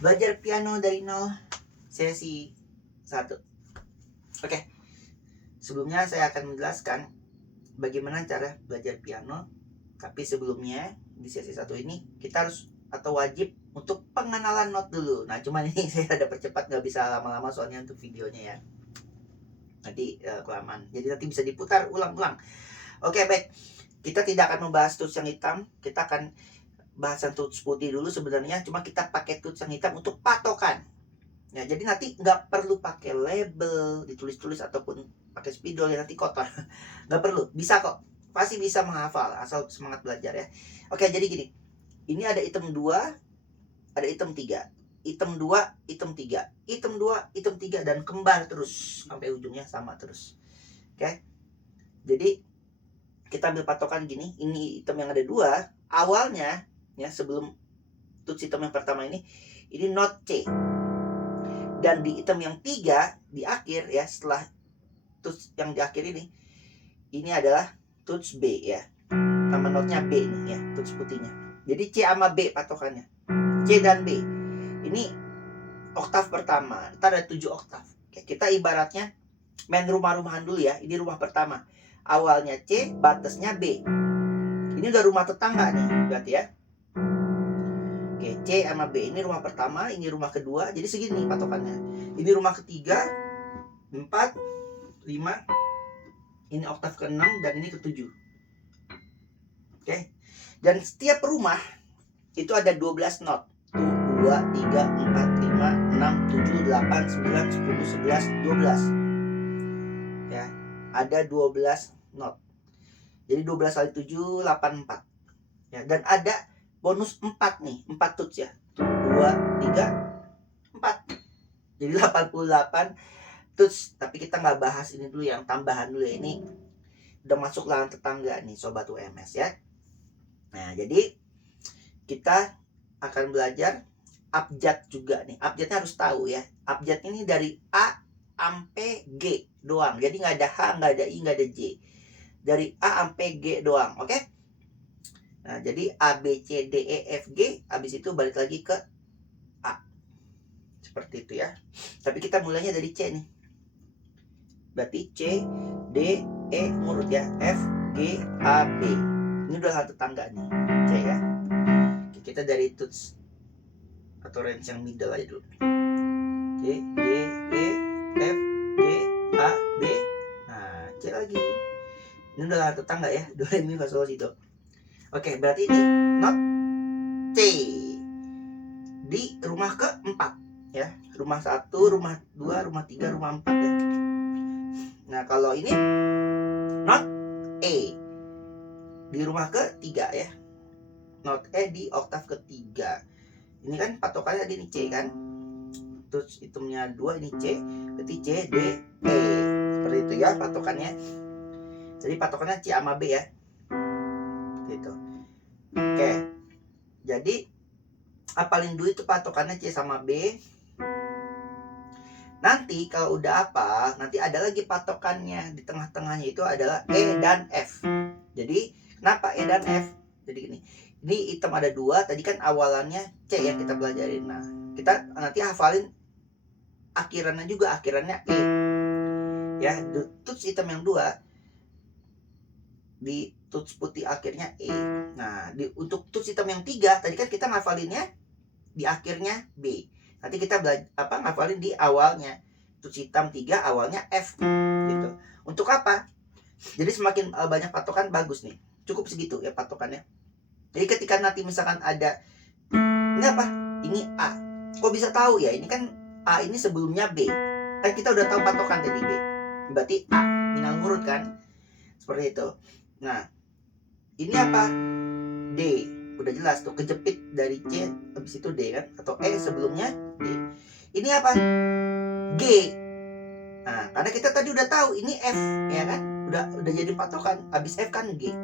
Belajar piano dari nol, sesi 1. Oke, sebelumnya saya akan menjelaskan bagaimana cara belajar piano. Tapi sebelumnya di sesi 1 ini kita harus atau wajib untuk pengenalan not dulu. Nah cuman ini saya ada percepat, nggak bisa lama-lama soalnya untuk videonya ya. Nanti kelamaan. Jadi nanti bisa diputar ulang-ulang. Oke baik, kita tidak akan membahas tools yang hitam. Kita akan bahasan tools putih dulu sebenarnya. Cuma kita pakai tools yang hitam untuk patokan. Ya, jadi nanti nggak perlu pakai label, ditulis-tulis ataupun pakai spidol ya, nanti kotor. Nggak perlu, bisa kok. Pasti bisa menghafal, asal semangat belajar ya. Oke, jadi gini. Ini ada item 2, ada item 3. Item 2, item 3. Item 2, item 3, dan kembar terus. Sampai ujungnya sama terus. Oke. Jadi, kita ambil patokan gini. Ini item yang ada 2. Awalnya, ya sebelum tools item yang pertama ini not C. Dan di item yang 3 di akhir ya, setelah tools yang di akhir ini adalah tools B ya. Nama notnya B nih ya, tools putihnya. Jadi C sama B patokannya. C dan B. Ini oktav pertama. Ntar ada 7 oktav. Oke, kita ibaratnya main rumah-rumahan dulu ya. Ini rumah pertama. Awalnya C, batasnya B. Ini udah rumah tetangga nih, berarti ya. Oke, C sama B ini rumah pertama, ini rumah kedua, jadi segini patokannya. Ini rumah ketiga, 4, 5, ini oktav ke-6, dan ini ke-7. Oke, dan setiap rumah itu ada 12 not. 1, 2, 3, 4, 5, 6, 7, 8, 9, 10, 11, 12. Ya, ada 12 not. Jadi 12 kali 7, 84. Ya, dan ada bonus 4 nih, 4 tools ya. 2, 3, 4. Jadi 88 tools. Tapi kita nggak bahas ini dulu, yang tambahan dulu ya. Ini udah masuk lahan tetangga nih Sobat UMS ya. Nah jadi kita akan belajar abjad juga nih. Abjadnya harus tahu ya. Abjad ini dari A sampai G doang. Jadi nggak ada H, nggak ada I, nggak ada J. Dari A sampai G doang, oke? Nah, jadi A, B, C, D, E, F, G. Habis itu balik lagi ke A. Seperti itu ya. Tapi kita mulainya dari C nih. Berarti C, D, E, ngurut ya. F, G, A, B. Ini udah lahan tetangga nih. C ya. Oke, kita dari tools atau range yang middle aja dulu. C, D, E, F, G, A, B. Nah, C lagi. Ini udah lahan tetangga ya. Do, re, mi, fa, sol, si, do. Oke, berarti ini not C di rumah ke-4 ya. Rumah 1, rumah 2, rumah 3, rumah 4 ya. Nah, kalau ini not E di rumah ke-3 ya. Not E di oktav ke-3. Ini kan patokannya tadi ini C kan. Terus itemnya 2 ini C, berarti C, D, E. Seperti itu ya patokannya. Jadi patokannya C sama B ya. Gitu. Oke. Jadi apalin dulu itu patokannya C sama B. Nanti kalau udah apa, nanti ada lagi patokannya. Di tengah-tengahnya itu adalah E dan F. Jadi kenapa E dan F? Jadi gini, ini item ada 2. Tadi kan awalannya C yang kita pelajarin. Nah, kita nanti hafalin akhirannya juga, akhirannya E. Ya, tools item yang 2 di tools putih akhirnya E. Nah, untuk tools item yang 3 tadi kan kita ngafalinnya di akhirnya B. Nanti kita ngafalin di awalnya. Tools hitam 3 awalnya F gitu. Untuk apa? Jadi semakin banyak patokan bagus nih. Cukup segitu ya patokannya. Jadi ketika nanti misalkan ada ini apa? Ini A. Kok bisa tahu ya? Ini kan A ini sebelumnya B. Kan kita udah tahu patokan tadi B. Berarti A. Tinggal ngurut kan? Seperti itu. Nah, ini apa? D. Udah jelas tuh, kejepit dari C habis itu D kan, atau E sebelumnya D. Ini apa? G. Nah, karena kita tadi udah tahu ini F ya kan, udah jadi patokan, habis F kan G.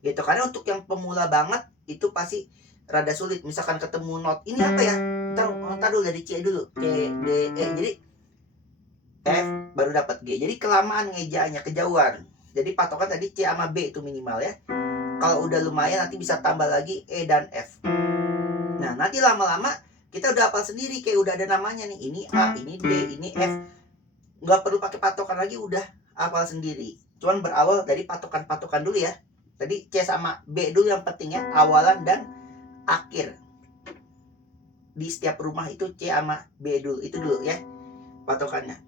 Gitu. Karena untuk yang pemula banget itu pasti rada sulit. Misalkan ketemu not ini apa ya? Ntar dulu dari C dulu, C, D, E. Jadi F baru dapat G. Jadi kelamaan ngejanya, kejauhan. Jadi patokan tadi C sama B itu minimal ya. Kalau udah lumayan nanti bisa tambah lagi E dan F. Nah, nanti lama-lama kita udah hafal sendiri, kayak udah ada namanya nih, ini A, ini D, ini F. Nggak perlu pakai patokan lagi, udah hafal sendiri. Cuman berawal dari patokan-patokan dulu ya. Tadi C sama B dulu yang pentingnya, awalan dan akhir. Di setiap rumah itu C sama B dulu, itu dulu ya patokannya.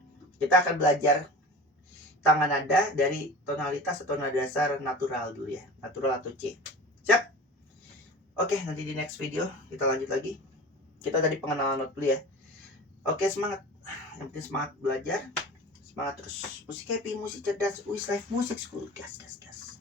Kita akan belajar tangan nada dari tonalitas atau nada dasar natural dulu ya, natural atau C. Siap? Oke, nanti di next video kita lanjut lagi. Kita tadi pengenalan not dulu ya. Oke, semangat. Yang penting semangat belajar, semangat terus. Musik happy, musik cerdas, Wis Life Music School. Gas, gas, gas.